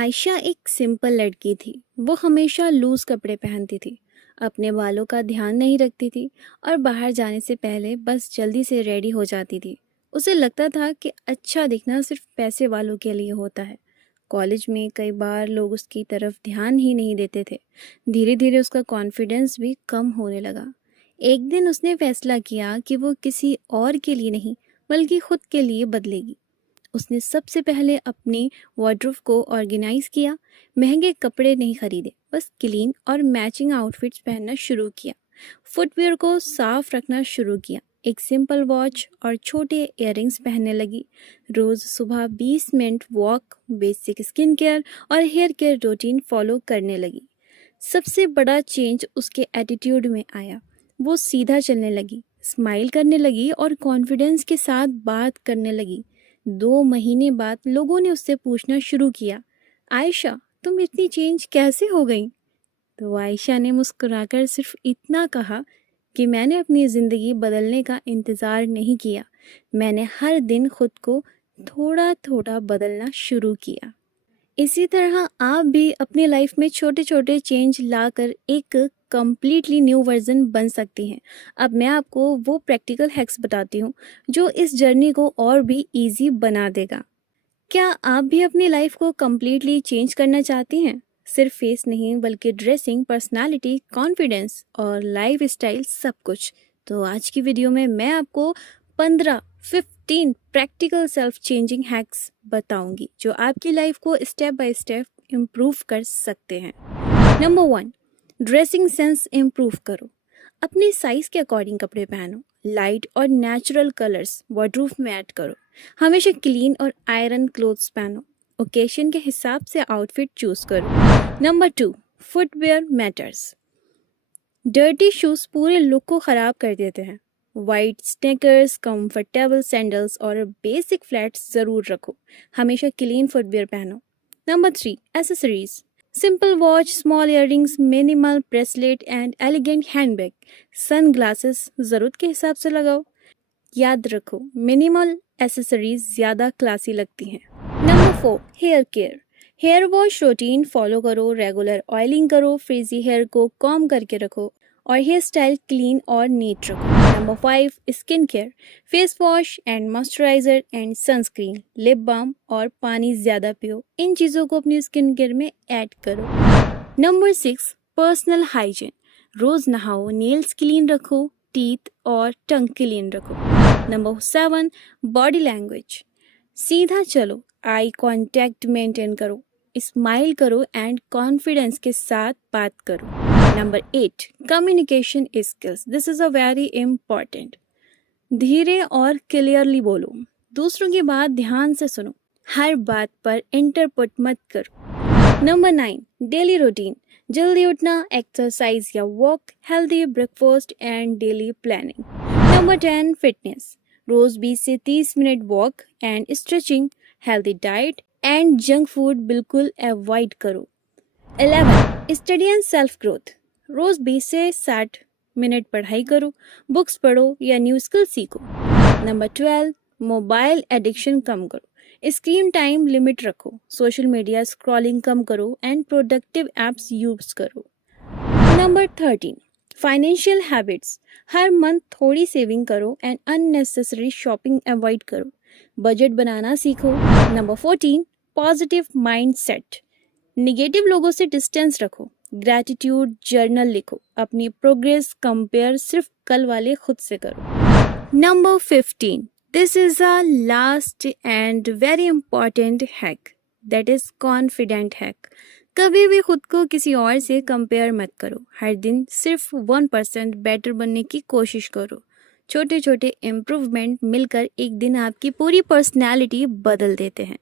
आयशा एक सिंपल लड़की थी। वो हमेशा लूज कपड़े पहनती थी, अपने बालों का ध्यान नहीं रखती थी और बाहर जाने से पहले बस जल्दी से रेडी हो जाती थी। उसे लगता था कि अच्छा दिखना सिर्फ पैसे वालों के लिए होता है। कॉलेज में कई बार लोग उसकी तरफ ध्यान ही नहीं देते थे। धीरे धीरे उसका कॉन्फिडेंस भी कम होने लगा। एक दिन उसने फैसला किया कि वो किसी और के लिए नहीं बल्कि खुद के लिए बदलेगी। उसने सबसे पहले अपनी वार्डरोब को ऑर्गेनाइज किया। महंगे कपड़े नहीं खरीदे, बस क्लीन और मैचिंग आउटफिट्स पहनना शुरू किया। फुटवेयर को साफ रखना शुरू किया। एक सिंपल वॉच और छोटे इयररिंग्स पहनने लगी। रोज सुबह 20 minute walk, basic skin care और हेयर केयर रूटीन फॉलो करने लगी। सबसे बड़ा चेंज उसके एटीट्यूड में आया। वो सीधा चलने लगी, स्माइल करने लगी और कॉन्फिडेंस के साथ बात करने लगी। 2 महीने बाद लोगों ने उससे पूछना शुरू किया, आयशा तुम इतनी चेंज कैसे हो गई? तो आयशा ने मुस्कुराकर सिर्फ इतना कहा कि मैंने अपनी ज़िंदगी बदलने का इंतज़ार नहीं किया, मैंने हर दिन खुद को थोड़ा थोड़ा बदलना शुरू किया। इसी तरह आप भी अपनी लाइफ में छोटे छोटे चेंज लाकर एक कंप्लीटली न्यू वर्जन बन सकती हैं। अब मैं आपको वो प्रैक्टिकल हैक्स बताती हूँ जो इस जर्नी को और भी इजी बना देगा। क्या आप भी अपनी लाइफ को कंप्लीटली चेंज करना चाहती हैं? सिर्फ फेस नहीं बल्कि ड्रेसिंग, पर्सनालिटी, कॉन्फिडेंस और लाइफ स्टाइल सब कुछ। तो आज की वीडियो में मैं आपको 15 प्रैक्टिकल सेल्फ चेंजिंग हैक्स बताऊंगी जो आपकी लाइफ को स्टेप बाय स्टेप इम्प्रूव कर सकते हैं। नंबर 1, ड्रेसिंग सेंस इम्प्रूव करो। अपनी साइज के अकॉर्डिंग कपड़े पहनो। लाइट और नेचुरल कलर्स वार्डरोब में ऐड करो। हमेशा क्लीन और आयरन क्लोथ्स पहनो। ओकेशन के हिसाब से आउटफिट चूज करो। Number 2, footwear matters. Dirty shoes पूरे लुक को खराब कर देते हैं। वाइट स्नेकर्स, कंफर्टेबल सैंडल्स और बेसिक फ्लैट्स जरूर रखो। हमेशा क्लीन फुटवेयर पहनो। Number 3, accessories. Simple watch, small earrings, minimal bracelet and elegant handbag. Sunglasses जरूरत के हिसाब से लगाओ। याद रखो, मिनिमल एसेसरीज ज्यादा क्लासी लगती हैं। Number 4, hair care. Hair wash routine follow करो। रेगुलर ऑयलिंग करो। फ्रीजी हेयर को कॉम करके रखो और हेयर स्टाइल क्लीन और नीट रखो। Number 5, skin care. Face wash and moisturiser and sunscreen, lip balm और पानी ज्यादा पियो। इन चीजों को अपनी स्किन केयर में ऐड करो। Number 6, personal hygiene. रोज नहाओ, नेल्स क्लीन रखो, टीथ और टंग क्लीन रखो। Number 7, body language. सीधा चलो, आई कांटेक्ट मेंटेन करो, स्माइल करो एंड कॉन्फिडेंस के साथ बात करो। Number 8, communication skills. This is a very important. धीरे और क्लियरली बोलो। दूसरों की बात ध्यान से सुनो। हर बात पर इंटरपुट मत करो। Number 9, daily routine. जल्दी उठना, एक्सरसाइज या walk, healthy breakfast and daily planning. Number 10, fitness. रोज 20 से 30 minute walk and stretching, healthy diet and junk food बिल्कुल अवॉइड करो। 11, स्टडी एंड सेल्फ ग्रोथ। रोज 20 से 60 मिनट पढ़ाई करो, बुक्स पढ़ो या न्यू स्किल सीखो। नंबर 12, मोबाइल एडिक्शन कम करो। स्क्रीन टाइम लिमिट रखो। सोशल मीडिया स्क्रॉलिंग कम करो एंड प्रोडक्टिव एप्स यूज करो। Number 13, financial habits. हर मंथ थोड़ी सेविंग करो एंड अननेसेसरी शॉपिंग अवॉइड करो। बजट बनाना सीखो। Number 14, positive mindset. Negative लोगों से डिस्टेंस रखो। ग्रैटिट्यूड जर्नल लिखो। अपनी प्रोग्रेस कंपेयर सिर्फ कल वाले खुद से करो। Number 15, this is a last and very important hack, that is confident hack. कभी भी खुद को किसी और से कंपेयर मत करो। हर दिन सिर्फ 1% बेटर बनने की कोशिश करो। छोटे छोटे इम्प्रूवमेंट मिलकर एक दिन आपकी पूरी पर्सनैलिटी बदल देते हैं।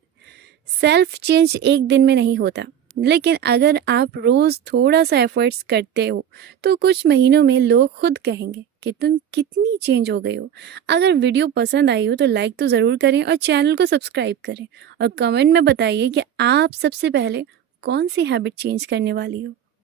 सेल्फ चेंज एक दिन में नहीं होता, लेकिन अगर आप रोज थोड़ा सा एफर्ट्स करते हो तो कुछ महीनों में लोग खुद कहेंगे कि तुम कितनी चेंज हो गई हो। अगर वीडियो पसंद आई हो तो लाइक तो ज़रूर करें और चैनल को सब्सक्राइब करें और कमेंट में बताइए कि आप सबसे पहले कौन सी हैबिट चेंज करने वाली हो।